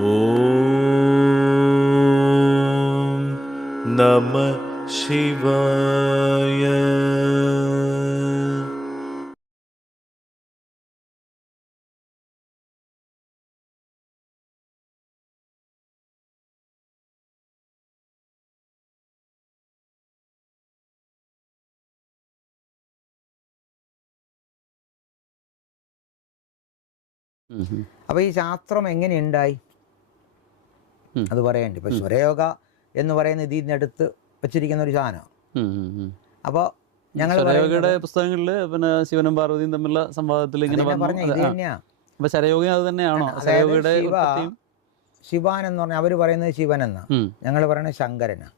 ഓം നമ ശിവായ. അപ്പോൾ ഈ ശാസ്ത്രം എങ്ങനെയുണ്ടായി അത് പറയേണ്ടി. ഇപ്പോൾ സ്വരയോഗ എന്ന് പറയുന്ന ഇതിൽ നിന്ന് എടുത്ത് വച്ചിരിക്കുന്ന ഒരു സാധനമാണ്. അപ്പോൾ ഞങ്ങൾ പുസ്തകങ്ങളിൽ പിന്നെ ശിവനും പാർവതിയും തമ്മിലുള്ള സംവാദത്തിൽ ഇങ്ങനെ പറഞ്ഞ ഇത് തന്നെയാണ്. അപ്പോൾ ശരയോഗി അത് തന്നെയാണോ? ശിവാൻ എന്ന് പറഞ്ഞാൽ അവർ പറയുന്നത് ശിവൻ എന്നാ, ഞങ്ങൾ പറയുന്നത് ശങ്കരനാണ്.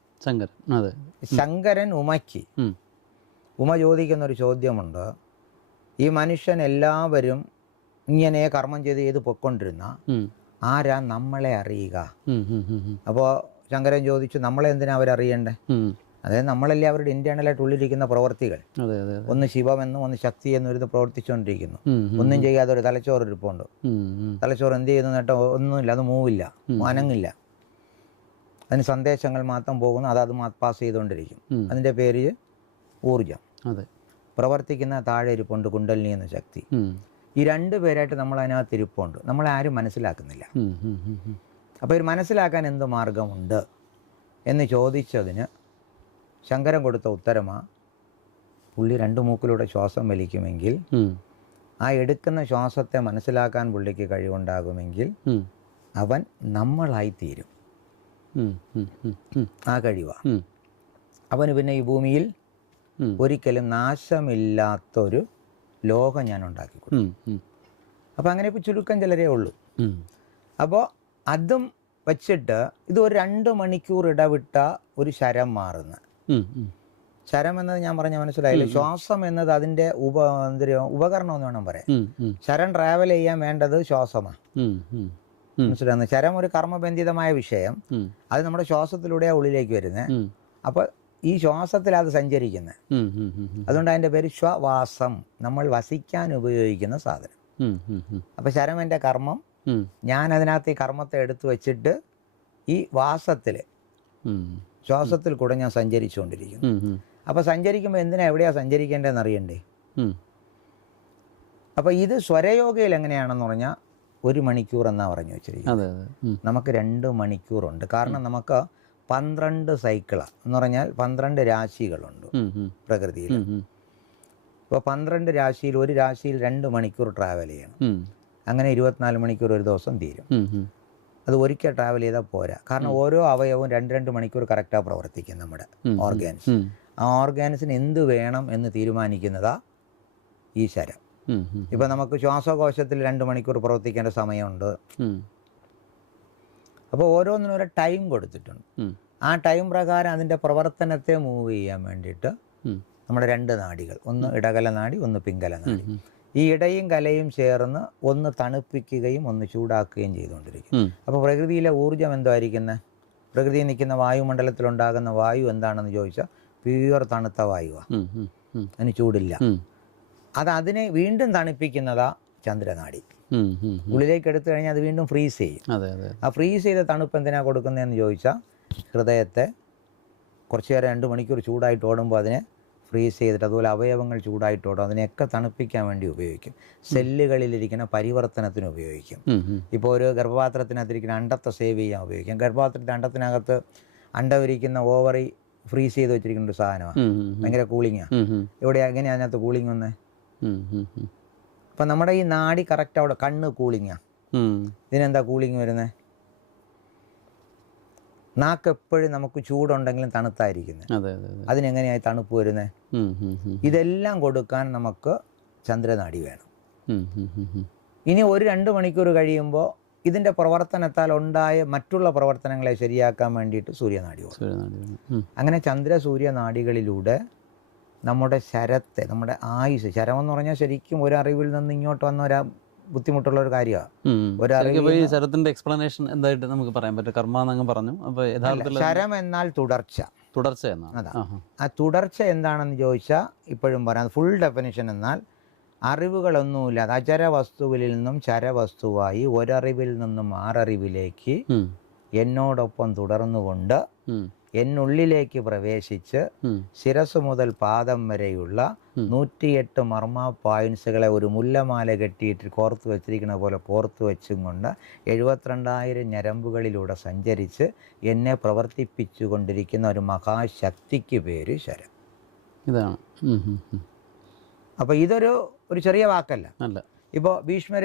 അതെ. ശങ്കരൻ ഉമയ്ക്ക് ഉമ ചോദിക്കുന്ന ഒരു ചോദ്യമുണ്ട്. ഈ മനുഷ്യൻ എല്ലാവരും ഇങ്ങനെ കർമ്മം ചെയ്ത് പൊയ്ക്കൊണ്ടിരുന്ന ആരാ നമ്മളെ അറിയുക? അപ്പോൾ ശങ്കരൻ ചോദിച്ചു, നമ്മളെ എന്തിനാ അവരറിയണ്ടേ? അതായത് നമ്മളല്ലേ അവരുടെ ഇന്റേണലായിട്ട് ഉള്ളിരിക്കുന്ന പ്രവർത്തികൾ. ഒന്ന് ശിവമെന്നും ഒന്ന് ശക്തി എന്നും ഒരു പ്രവർത്തിച്ചുകൊണ്ടിരിക്കുന്നു. ഒന്നും ചെയ്യാതെ ഒരു തലച്ചോറ് ഇരിപ്പുണ്ട്. തലച്ചോറ് എന്ത് ചെയ്യുന്നു നേട്ടം? ഒന്നുമില്ല, അത് മൂവില്ല, അനങ്ങില്ല. അതിന് സന്ദേശങ്ങൾ മാത്രം പോകുന്നു, അത് പാസ് ചെയ്തുകൊണ്ടിരിക്കും. അതിൻ്റെ പേര് ഊർജം. പ്രവർത്തിക്കുന്ന താഴെ ഇരിപ്പുണ്ട് കുണ്ടലിനി എന്ന ശക്തി. ഈ രണ്ടു പേരായിട്ട് നമ്മൾ അതിനകത്ത് ഇരിപ്പുണ്ട്. നമ്മളാരും മനസ്സിലാക്കുന്നില്ല. അപ്പോൾ ഇത് മനസ്സിലാക്കാൻ എന്ത് മാർഗമുണ്ട് എന്ന് ചോദിച്ചതിന് ശങ്കരൻ കൊടുത്ത ഉത്തരമാ, പുള്ളി രണ്ട് മൂക്കിലൂടെ ശ്വാസം വലിക്കുമെങ്കിൽ ആ എടുക്കുന്ന ശ്വാസത്തെ മനസ്സിലാക്കാൻ പുള്ളിക്ക് കഴിവുണ്ടാകുമെങ്കിൽ അവൻ നമ്മളായിത്തീരും. ആ കഴിവാ അവന്. പിന്നെ ഈ ഭൂമിയിൽ ഒരിക്കലും നാശമില്ലാത്തൊരു ലോകം ഞാൻ ഉണ്ടാക്കി കൊടുക്കും. അപ്പോൾ അങ്ങനെ ഇപ്പോൾ ചുരുക്കം ചിലരേ ഉള്ളൂ. അപ്പോൾ അതും വച്ചിട്ട് ഇത് ഒരു 2 മണിക്കൂർ ഇടവിട്ട ഒരു ശരം മാറുന്ന ശരം എന്നത് ഞാൻ പറഞ്ഞ മനസ്സിലായില്ല. ശ്വാസം എന്നത് അതിൻ്റെ ഉപകരണം എന്ന് വേണം പറയാം. ശരം ട്രാവൽ ചെയ്യാൻ വേണ്ടത് ശ്വാസമാണ്. മനസ്സിലാകുന്നത്? ശരം ഒരു കർമ്മബന്ധിതമായ വിഷയം. അത് നമ്മുടെ ശ്വാസത്തിലൂടെയാണ് ഉള്ളിലേക്ക് വരുന്നത്. അപ്പോൾ ഈ ശ്വാസത്തിൽ അത് സഞ്ചരിക്കുന്നത്. അതുകൊണ്ട് അതിൻ്റെ പേര് ശ്വാസം, നമ്മൾ വസിക്കാൻ ഉപയോഗിക്കുന്ന സാധനം. അപ്പം ശരം എൻ്റെ കർമ്മം. ഞാൻ അതിനകത്ത് ഈ കർമ്മത്തെ എടുത്തു വച്ചിട്ട് ഈ വാസത്തിൽ ശ്വാസത്തിൽ കൂടെ ഞാൻ സഞ്ചരിച്ചുകൊണ്ടിരിക്കുന്നു. അപ്പോൾ സഞ്ചരിക്കുമ്പോൾ എവിടെയാണ് സഞ്ചരിക്കേണ്ടതെന്ന് അറിയണ്ടേ? അപ്പോൾ ഇത് സ്വരയോഗയിൽ എങ്ങനെയാണെന്ന് പറഞ്ഞാൽ 1 മണിക്കൂർ എന്നാണ് പറഞ്ഞു വെച്ചിരിക്കുന്നത്. നമുക്ക് 2 മണിക്കൂറുണ്ട്. കാരണം നമുക്ക് 12 സൈക്കിളാണ് എന്ന് പറഞ്ഞാൽ 12 രാശികളുണ്ട് പ്രകൃതിയിൽ. ഇപ്പോൾ 12 രാശിയിൽ ഒരു രാശിയിൽ 2 മണിക്കൂർ ട്രാവൽ ചെയ്യണം. അങ്ങനെ 24 മണിക്കൂർ ഒരു ദിവസം തീരും. അത് ഒരിക്കൽ ട്രാവൽ ചെയ്താൽ പോരാ. കാരണം ഓരോ അവയവവും 2 മണിക്കൂർ കറക്റ്റാണ് പ്രവർത്തിക്കും. നമ്മുടെ ഓർഗാൻസ്, ആ ഓർഗാൻസിന് എന്ത് വേണം എന്ന് തീരുമാനിക്കുന്നതാ ഈ ശരം. ഇപ്പം നമുക്ക് ശ്വാസകോശത്തിൽ 2 മണിക്കൂർ പ്രവർത്തിക്കേണ്ട സമയമുണ്ട്. അപ്പോൾ ഓരോന്നിനും ഒരു ടൈം കൊടുത്തിട്ടുണ്ട്. ആ ടൈം പ്രകാരം അതിൻ്റെ പ്രവർത്തനത്തെ മൂവ് ചെയ്യാൻ വേണ്ടിയിട്ട് നമ്മുടെ 2 നാഡികൾ, ഒന്ന് ഇടകല നാഡി, ഒന്ന് പിങ്കല നാഡി. ഈ ഇടയും കലയും ചേർന്ന് ഒന്ന് തണുപ്പിക്കുകയും ഒന്ന് ചൂടാക്കുകയും ചെയ്തുകൊണ്ടിരിക്കും. അപ്പോൾ പ്രകൃതിയിലെ ഊർജ്ജം എന്തായിരിക്കുന്നത്? പ്രകൃതിയിൽ നിൽക്കുന്ന വായുമണ്ഡലത്തിലുണ്ടാകുന്ന വായു എന്താണെന്ന് ചോദിച്ചാൽ പ്യൂർ തണുത്ത വായുവാണ്. അതിന് ചൂടില്ല. അതിനെ വീണ്ടും തണുപ്പിക്കുന്നതാ ചന്ദ്രനാടി. ഉള്ളിലേക്ക് എടുത്തു കഴിഞ്ഞാൽ അത് വീണ്ടും ഫ്രീസ് ചെയ്യും. ആ ഫ്രീസ് ചെയ്ത തണുപ്പ് എന്തിനാണ് കൊടുക്കുന്നതെന്ന് ചോദിച്ചാൽ ഹൃദയത്തെ കുറച്ച് നേരം 2 മണിക്കൂർ ചൂടായിട്ട് ഓടുമ്പോൾ അതിനെ ഫ്രീസ് ചെയ്തിട്ട്, അതുപോലെ അവയവങ്ങൾ ചൂടായിട്ട് ഓടും, അതിനെയൊക്കെ തണുപ്പിക്കാൻ വേണ്ടി ഉപയോഗിക്കും. സെല്ലുകളിലിരിക്കുന്ന പരിവർത്തനത്തിന് ഉപയോഗിക്കും. ഇപ്പോൾ ഒരു ഗർഭപാത്രത്തിനകത്തിരിക്കുന്ന അണ്ടത്തെ സേവ് ചെയ്യാൻ ഉപയോഗിക്കും. അണ്ടത്തിനകത്ത് അണ്ടമിരിക്കുന്ന ഓവറി ഫ്രീസ് ചെയ്ത് വെച്ചിരിക്കുന്ന ഒരു സാധനമാണ്. ഭയങ്കര കൂളിങ്ങാണ്. ഇവിടെ എങ്ങനെയാണ് അതിനകത്ത് കൂളിങ് വന്നത്? അപ്പം നമ്മുടെ ഈ നാഡി കറക്റ്റ് അവിടെ കണ്ണ് കൂളിങ്ങാണ്. ഇതിനെന്താ കൂളിങ് വരുന്നത്? നാക്ക് എപ്പോഴും നമുക്ക് ചൂടുണ്ടെങ്കിലും തണുത്തായിരിക്കുന്നത്. അതിനെങ്ങനെയായി തണുപ്പ് വരുന്നത്? ഇതെല്ലാം കൊടുക്കാൻ നമുക്ക് ചന്ദ്രനാടി വേണം. ഇനി ഒരു 2 മണിക്കൂർ കഴിയുമ്പോൾ ഇതിൻ്റെ പ്രവർത്തനത്താൽ ഉണ്ടായ മറ്റുള്ള പ്രവർത്തനങ്ങളെ ശരിയാക്കാൻ വേണ്ടിയിട്ട് സൂര്യനാടി വേണം. അങ്ങനെ ചന്ദ്രസൂര്യനാടികളിലൂടെ നമ്മുടെ ശരത്തെ, നമ്മുടെ ആയുസ്, ശരമെന്ന് പറഞ്ഞാൽ ശരിക്കും ഒരു അറിവിൽ നിന്ന് ഇങ്ങോട്ട് വന്ന ഒരു ബുദ്ധിമുട്ടുള്ള ഒരു കാര്യമാണ്. ശരത്തിന്റെ എക്സ്പ്ലനേഷൻ എന്തായിട്ട് നമുക്ക് പറയാൻ പറ്റും? കർമ്മ എന്നങ്ങ് പറഞ്ഞു. അപ്പോൾ യഥാർത്ഥത്തിൽ ശരം എന്നാൽ തുടർച്ച. എന്നാണ്. അതാ. ആ തുടർച്ച എന്താണെന്ന് ചോദിച്ചാൽ ഇപ്പോഴും പറയാം. ഫുൾ ഡെഫിനിഷൻ എന്നാൽ അറിവുകളൊന്നുമില്ലാതെ അചരവസ്തുവിൽ നിന്നും ചരവസ്തുവായി ഒരറിവിൽ നിന്നും ആററിവിലേക്ക് എന്നോടൊപ്പം തുടർന്നുകൊണ്ട് എന്നുള്ളിലേക്ക് പ്രവേശിച്ച് ശിരസ് മുതൽ പാദം വരെയുള്ള 108 മർമ്മ പോയിൻസുകളെ ഒരു മുല്ലമാല കെട്ടിയിട്ട് കോർത്ത് വെച്ചിരിക്കുന്ന പോലെ കോർത്ത് വെച്ചും കൊണ്ട് 72,000 ഞരമ്പുകളിലൂടെ സഞ്ചരിച്ച് എന്നെ പ്രവർത്തിപ്പിച്ചു കൊണ്ടിരിക്കുന്ന ഒരു മഹാശക്തിക്ക് പേര് ശരം. ഇതാണ്. അപ്പോൾ ഇതൊരു ചെറിയ വാക്കല്ല. അല്ല. ഇപ്പോൾ ഭീഷ്മർ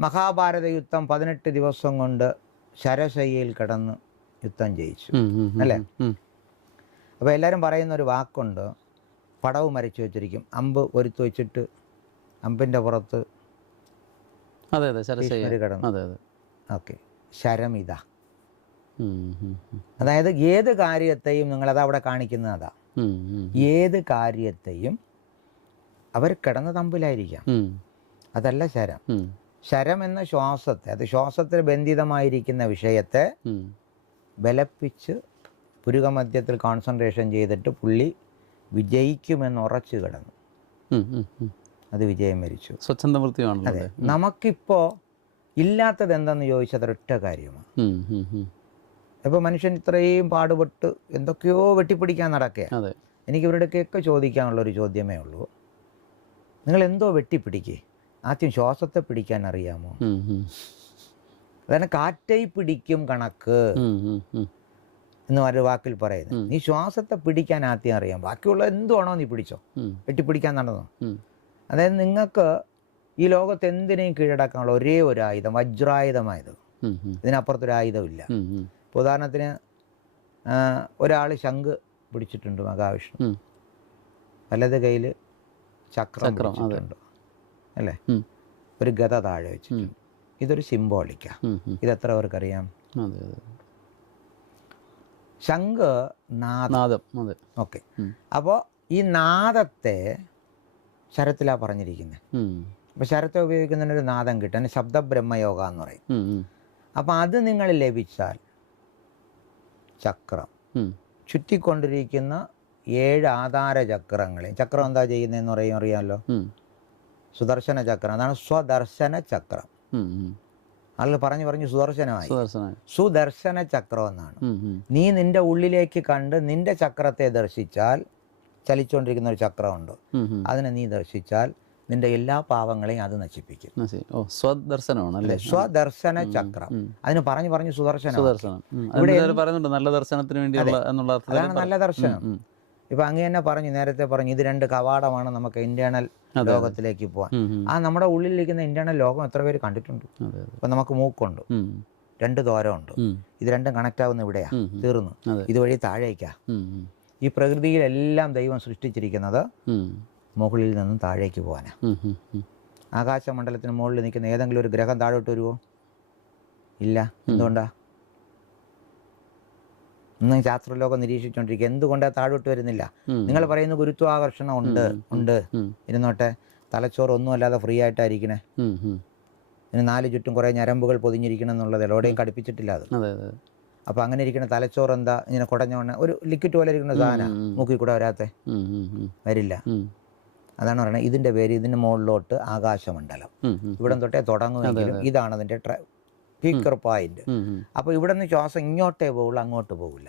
മഹാഭാരത യുദ്ധം 18 ദിവസം കൊണ്ട് ശരശയ്യയിൽ കിടന്ന് യുദ്ധം ജയിച്ചു അല്ലേ? അപ്പോൾ എല്ലാവരും പറയുന്ന ഒരു വാക്കുണ്ട്, പടവ് മരച്ചു വെച്ചിരിക്കും, അമ്പ് ഒരുത്ത് വെച്ചിട്ട് അമ്പിൻ്റെ പുറത്ത് ഭീഷ്മർ കിടന്നു. ഓക്കെ, ശരം ഇതാ. അതായത് ഏത് കാര്യത്തെയും നിങ്ങളത് അവിടെ കാണിക്കുന്നത് അതാ. ഏത് കാര്യത്തെയും അവർ കിടന്ന തമ്പിലായിരിക്കാം, അതല്ല ശരം. ശരം എന്ന ശ്വാസത്തെ, അത് ശ്വാസത്തിൽ ബന്ധിതമായിരിക്കുന്ന വിഷയത്തെ ബലപ്പിച്ച് പുരുകമധ്യത്തിൽ കോൺസെൻട്രേഷൻ ചെയ്തിട്ട് പുള്ളി വിജയിക്കുമെന്ന് ഉറച്ചു കിടന്നു. അത് വിജയം വരിച്ചു. അതെ, നമുക്കിപ്പോൾ ഇല്ലാത്തത് എന്തെന്ന് ചോദിച്ചാൽ അതൊരൊറ്റ കാര്യമാണ്. ഇപ്പോൾ മനുഷ്യൻ ഇത്രയും പാടുപെട്ട് എന്തൊക്കെയോ വെട്ടിപ്പിടിക്കാൻ നടക്കുക. എനിക്ക് ഇവരുടെയൊക്കെ ചോദിക്കാനുള്ളൊരു ചോദ്യമേ ഉള്ളൂ, നിങ്ങൾ എന്തോ വെട്ടിപ്പിടിക്കേ? ആദ്യം ശ്വാസത്തെ പിടിക്കാൻ അറിയാമോ? അതാണ് കാറ്റൈ പിടിക്കും കണക്ക് എന്ന് ഒരു വാക്കിൽ പറയുന്നത്. നീ ശ്വാസത്തെ പിടിക്കാൻ ആദ്യം അറിയാം, ബാക്കിയുള്ള എന്തുവാണോ നീ പിടിച്ചോ, വെട്ടിപ്പിടിക്കാൻ നടന്നോ. അതായത് നിങ്ങൾക്ക് ഈ ലോകത്ത് എന്തിനേയും കീഴടക്കാനുള്ള ഒരേ ഒരു ആയുധം വജ്രായുധമായത്, ഇതിനപ്പുറത്തൊരു ആയുധമില്ല. ഇപ്പോൾ ഉദാഹരണത്തിന് ഒരാൾ ശംഖ് പിടിച്ചിട്ടുണ്ട് മഹാവിഷ്ണു, വലത് കയ്യിൽ ചക്രം പിടിച്ചിട്ടുണ്ട് അല്ലേ, ഒരു ഗത താഴെ വെച്ചിട്ടുണ്ട്. ഇതൊരു സിംബോളിക്കാ. ഇതെത്ര പേർക്കറിയാം? ശംഖ് നാദം. ഓക്കെ, അപ്പോൾ ഈ നാദത്തെ ശരത്തിലാ പറഞ്ഞിരിക്കുന്നത്. അപ്പോൾ ശരത്തെ ഉപയോഗിക്കുന്നതിനൊരു നാദം കിട്ടാൻ ശബ്ദബ്രഹ്മയോഗ എന്ന് പറയും. അപ്പം അത് നിങ്ങൾ ലഭിച്ചാൽ ചക്രം ചുറ്റിക്കൊണ്ടിരിക്കുന്ന 7 ആധാര ചക്രങ്ങളെ, ചക്രം എന്താ ചെയ്യുന്നതെന്ന് അറിയാമല്ലോ, സുദർശന ചക്രം. അതാണ് സ്വദർശന ചക്രം. ആളുകൾ പറഞ്ഞു സുദർശനമായി. സുദർശന ചക്രം എന്നാണ്. നീ നിന്റെ ഉള്ളിലേക്ക് കണ്ട് നിന്റെ ചക്രത്തെ ദർശിച്ചാൽ, ചലിച്ചുകൊണ്ടിരിക്കുന്ന ഒരു ചക്രമുണ്ട്, അതിനെ നീ ദർശിച്ചാൽ നിന്റെ എല്ലാ പാവങ്ങളെയും അത് നശിപ്പിക്കും. സ്വദർശനമാണ്, സ്വദർശന ചക്രം. അതിന് പറഞ്ഞു സുദർശനം. നല്ല ദർശനത്തിന് വേണ്ടിയുള്ള അതാണ് നല്ല ദർശനം. ഇപ്പൊ അങ്ങ് തന്നെ നേരത്തെ പറഞ്ഞു ഇത് 2 കവാടമാണ് നമുക്ക് ഇന്റേണൽ ലോകത്തിലേക്ക് പോവാൻ. ആ നമ്മുടെ ഉള്ളിലിരിക്കുന്ന ഇന്റേണൽ ലോകം എത്ര പേര് കണ്ടിട്ടുണ്ട്? ഇപ്പൊ നമുക്ക് മൂക്കുണ്ട്, 2 ദ്വാരമുണ്ട്, ഇത് രണ്ടും കണക്ട് ആവുന്ന ഇവിടെയാ, തീർന്നു. ഇതുവഴി താഴേക്കാ. ഈ പ്രകൃതിയിലെല്ലാം ദൈവം സൃഷ്ടിച്ചിരിക്കുന്നത് മുകളിൽ നിന്നും താഴേക്ക് പോകാനാ. ആകാശമണ്ഡലത്തിന് മുകളിൽ നിൽക്കുന്ന ഏതെങ്കിലും ഒരു ഗ്രഹം താഴോട്ട് വരുമോ? ഇല്ല. എന്തുകൊണ്ടാ? ഇന്ന് ശാസ്ത്രലോകം നിരീക്ഷിച്ചുകൊണ്ടിരിക്കുക, എന്തുകൊണ്ടാണ് താഴോട്ട് വരുന്നില്ല? നിങ്ങൾ പറയുന്ന ഗുരുത്വാകർഷണം ഉണ്ട്, ഇരുന്നോട്ടെ, തലച്ചോറ് ഒന്നും അല്ലാതെ ഫ്രീ ആയിട്ടായിരിക്കണേ. ഇതിന് 4 ചുറ്റും കുറേ ഞരമ്പുകൾ പൊതിഞ്ഞിരിക്കണം എന്നുള്ളത് എവിടെയും ഘടിപ്പിച്ചിട്ടില്ല അത്. അപ്പോൾ അങ്ങനെ ഇരിക്കുന്ന തലച്ചോറ് എന്താ ഇങ്ങനെ കുടഞ്ഞോണ്ട് ഒരു ലിക്വിഡ് പോലെ ഇരിക്കുന്ന സാധനം മൂക്കിൽ കൂടെ വരാത്തെ വരില്ല. അതാണ് പറയുന്നത്. ഇതിൻ്റെ പേര്, ഇതിന് മുകളിലോട്ട് ആകാശമണ്ഡലം. ഇവിടം തൊട്ടേ തുടങ്ങുമെങ്കിലും ഇതാണ് അതിൻ്റെ പീക്കർ പോയിന്റ്. അപ്പോൾ ഇവിടെ നിന്ന് ശ്വാസം ഇങ്ങോട്ടേ പോകുള്ളൂ, അങ്ങോട്ട് പോകില്ല.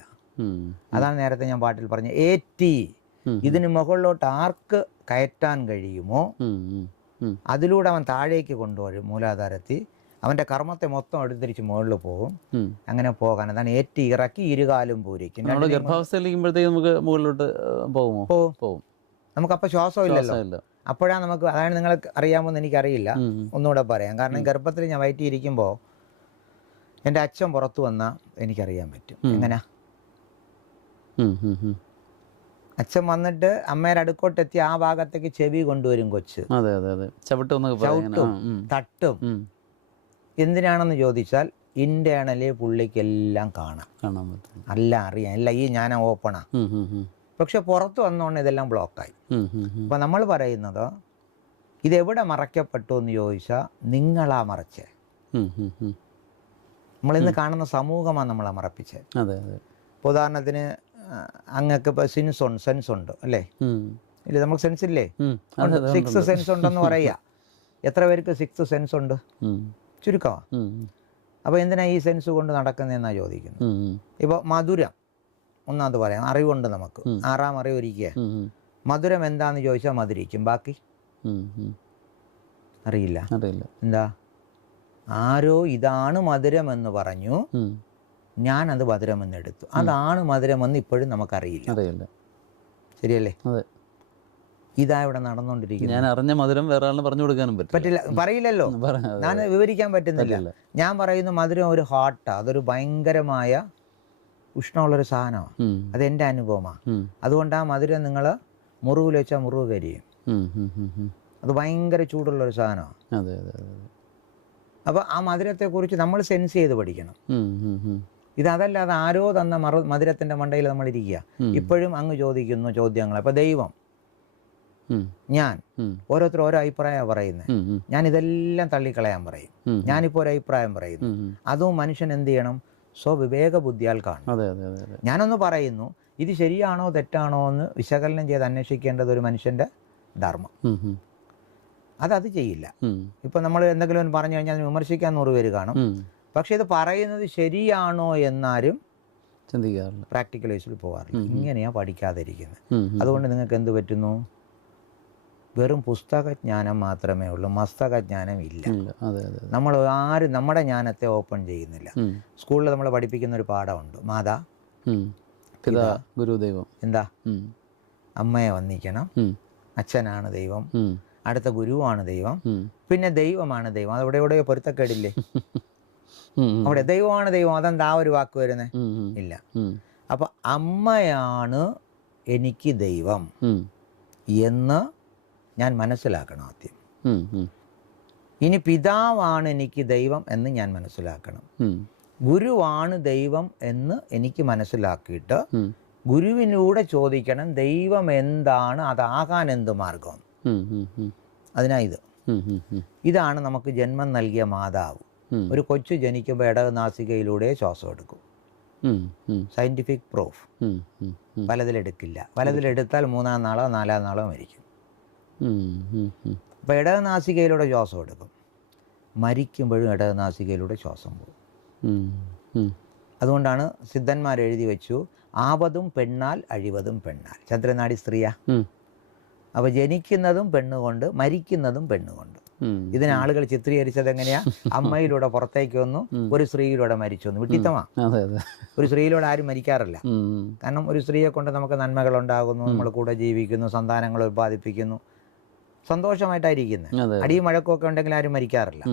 അതാണ് നേരത്തെ ഞാൻ പാട്ടിൽ പറഞ്ഞ AT. ഇതിന് മുകളിലോട്ട് ആർക്ക് കയറ്റാൻ കഴിയുമോ അതിലൂടെ അവൻ താഴേക്ക് കൊണ്ടുപോകും. മൂലാധാരത്തിൽ അവൻ്റെ കർമ്മത്തെ മൊത്തം എടുത്തിരിച്ച് മുകളിൽ പോകും. അങ്ങനെ പോകാൻ അതാണ് AT. ഇറക്കി ഇരുകാലും പൂരിക്കും. ഗർഭാവസ്ഥയിലിരിക്കുമ്പോഴത്തേക്ക് നമുക്ക് മുകളിലോട്ട് പോകും. നമുക്കപ്പോൾ ശ്വാസം ഇല്ലല്ലോ. അപ്പോഴാണ് നമുക്ക്, അതാണ് നിങ്ങൾക്ക് അറിയാമോ എന്ന് എനിക്കറിയില്ല, ഒന്നുകൂടെ പറയാം. കാരണം ഗർഭത്തിൽ ഞാൻ വയറ്റിയിരിക്കുമ്പോൾ എൻ്റെ അച്ഛൻ പുറത്തു വന്നാൽ എനിക്കറിയാൻ പറ്റും. എങ്ങനെയാ? അച്ഛൻ വന്നിട്ട് അമ്മയുടെ അടുക്കോട്ടെത്തി ആ ഭാഗത്തേക്ക് ചെവി കൊണ്ടുവരും കൊച്ച്. ചവിട്ടും തട്ടും. എന്തിനാണെന്ന് ചോദിച്ചാൽ ഇന്റേണലി പുള്ളിക്കെല്ലാം കാണാൻ പറ്റും, അല്ല അറിയാം, എല്ലാം ഈ ഞാൻ ഓപ്പണാ. പക്ഷെ പുറത്ത് വന്നോണ്ട് ഇതെല്ലാം ബ്ലോക്കായി. അപ്പം നമ്മൾ പറയുന്നത് ഇതെവിടെ മറയ്ക്കപ്പെട്ടു എന്ന് ചോദിച്ചാൽ നിങ്ങളാ മറച്ചേ. നമ്മളിന്ന് കാണുന്ന സമൂഹമാണ് നമ്മളെ മറപ്പിച്ചത്. അതെ. ഉദാഹരണത്തിന് അങ്ങക്ക് ഇപ്പോൾ സെൻസ് ഉണ്ട് അല്ലേ? ഇല്ല, നമുക്ക് സെൻസ് ഇല്ലേ? അതെ, അതെ, സിക്സ് സെൻസ് ഉണ്ടെന്ന് പറയുക. എത്ര പേർക്ക് സിക്സ് സെൻസ് ഉണ്ട്? ചുരുക്കമാണ്. അപ്പോൾ എന്തിനാ ഈ സെൻസ് കൊണ്ട് നടക്കുന്നതെന്നാണ് ചോദിക്കുന്നത്. ഇപ്പോൾ മധുരം ഒന്നാമത് പറയാം, അറിവുണ്ട് നമുക്ക്. ആറാം അറിവ് ഇരിക്കുക. മധുരം എന്താണെന്ന് ചോദിച്ചാൽ മധുരിക്കും, ബാക്കി അറിയില്ല. എന്താ? ആരോ ഇതാണ് മധുരമെന്ന് പറഞ്ഞു, ഞാനത് മധുരമെന്ന് എടുത്തു. അതാണ് മധുരമെന്ന് ഇപ്പോഴും നമുക്കറിയില്ല. ശരിയല്ലേ? ഇതാ ഇവിടെ നടന്നുകൊണ്ടിരിക്കുന്നത്. ഞാൻ അറിഞ്ഞ മധുരം വേറെ ആളിന് പറഞ്ഞു കൊടുക്കാനും പറ്റില്ല, പറയില്ലല്ലോ. ഞാൻ വിവരിക്കാൻ പറ്റുന്നില്ല. ഞാൻ പറയുന്ന മധുരം ഒരു ഹാട്ടാണ്, അതൊരു ഭയങ്കരമായ ഉഷ്ണമുള്ളൊരു സാധനമാണ്. അതെൻ്റെ അനുഭവമാണ്. അതുകൊണ്ട് ആ മധുരം നിങ്ങൾ മുറിവിൽ വെച്ചാൽ മുറിവ് കരിയും. അത് ഭയങ്കര ചൂടുള്ളൊരു സാധനമാണ്. അപ്പോൾ ആ മധുരത്തെക്കുറിച്ച് നമ്മൾ സെൻസ് ചെയ്ത് പഠിക്കണം. ഇതല്ല, അത് ആരോ തന്ന മധുരത്തിൻ്റെ മണ്ടയിൽ നമ്മളിരിക്കുക. ഇപ്പോഴും അങ്ങ് ചോദിക്കുന്നു ചോദ്യങ്ങൾ. അപ്പോൾ ദൈവം, ഞാൻ, ഓരോരുത്തർ ഓരോ അഭിപ്രായമാണ് പറയുന്നത്. ഞാൻ ഇതെല്ലാം തള്ളിക്കളയാൻ പറയും. ഞാനിപ്പോൾ ഒരു അഭിപ്രായം പറയുന്നു. അതും മനുഷ്യൻ എന്ത് ചെയ്യണം? സ്വവിവേക ബുദ്ധിയാൽ കാണും. ഞാനൊന്ന് പറയുന്നു, ഇത് ശരിയാണോ തെറ്റാണോ എന്ന് വിശകലനം ചെയ്ത് അന്വേഷിക്കേണ്ടത് ഒരു മനുഷ്യൻ്റെ ധർമ്മം. അത് ചെയ്യില്ല. ഇപ്പം നമ്മൾ എന്തെങ്കിലും പറഞ്ഞു കഴിഞ്ഞാൽ വിമർശിക്കാൻ 100 പേര് കാണും. പക്ഷെ ഇത് പറയുന്നത് ശരിയാണോ എന്നാരും ചിന്തിക്കാറില്ല, പ്രാക്ടിക്കൽ വൈസിൽ പോകാറില്ല. ഇങ്ങനെയാണ് പഠിക്കാതിരിക്കുന്നത്. അതുകൊണ്ട് നിങ്ങൾക്ക് എന്ത് പറ്റുന്നു? വെറും പുസ്തകജ്ഞാനം മാത്രമേ ഉള്ളൂ, മസ്തകജ്ഞാനം ഇല്ല. നമ്മൾ ആരും നമ്മുടെ ജ്ഞാനത്തെ ഓപ്പൺ ചെയ്യുന്നില്ല. സ്കൂളിൽ നമ്മൾ പഠിപ്പിക്കുന്ന ഒരു പാഠമുണ്ട്, മാതാ പിതാ ഗുരുദൈവം. എന്താ? അമ്മയെ വന്ദിക്കണം, അച്ഛനാണ് ദൈവം, അടുത്ത ഗുരുവാണ് ദൈവം, പിന്നെ ദൈവമാണ് ദൈവം. അത് എവിടെയോ പൊരുത്തക്കേടില്ലേ? അവിടെ ദൈവമാണ് ദൈവം, അതെന്താ ആ ഒരു വാക്ക് വരുന്നത്? ഇല്ല. അപ്പൊ അമ്മയാണ് എനിക്ക് ദൈവം എന്ന് ഞാൻ മനസ്സിലാക്കണം ആദ്യം. ഇനി പിതാവാണ് എനിക്ക് ദൈവം എന്ന് ഞാൻ മനസ്സിലാക്കണം. ഗുരുവാണ് ദൈവം എന്ന് എനിക്ക് മനസ്സിലാക്കിയിട്ട് ഗുരുവിനൂടെ ചോദിക്കണം, ദൈവം എന്താണ്, അതാകാൻ എന്ത് മാർഗം? ഇതാണ് നമുക്ക് ജന്മം നൽകിയ മാതാവ്. ഒരു കൊച്ചു ജനിക്കുമ്പോൾ ഇടനാസികയിലൂടെ ശ്വാസം എടുക്കും. Scientific proof. വലതിലെടുക്കില്ല. വലതിലെടുത്താൽ 3-ാം നാളോ 4-ാം നാളോ മരിക്കും. അപ്പോൾ ഇടനാസികയിലൂടെ ശ്വാസം എടുക്കും. മരിക്കുമ്പോഴും ഇടനാസികയിലൂടെ ശ്വാസം പോകും. അതുകൊണ്ടാണ് സിദ്ധന്മാർ എഴുതി വെച്ചു, ആപതും പെണ്ണാൽ അഴിവതും പെണ്ണാൽ. ചന്ദ്രനാടി സ്ത്രീയാ. അപ്പോൾ ജനിക്കുന്നതും പെണ്ണുകൊണ്ട്, മരിക്കുന്നതും പെണ്ണുകൊണ്ട്. ഇതിനെ ആളുകൾ ചിത്രീകരിച്ചത് എങ്ങനെയാ? അമ്മയിലൂടെ പുറത്തേക്ക് വന്നു, ഒരു സ്ത്രീയിലൂടെ മരിച്ചു വന്നു. വിട്ടിത്തമാ. ഒരു സ്ത്രീയിലൂടെ ആരും മരിക്കാറില്ല. കാരണം ഒരു സ്ത്രീയെ കൊണ്ട് നമുക്ക് നന്മകൾ ഉണ്ടാകുന്നു, നമ്മൾ കൂടെ ജീവിക്കുന്നു, സന്താനങ്ങൾ ഉൽപ്പാദിപ്പിക്കുന്നു, സന്തോഷമായിട്ടായിരിക്കുന്നത്. അടിയും മഴക്കമൊക്കെ ഉണ്ടെങ്കിൽ ആരും മരിക്കാറില്ല.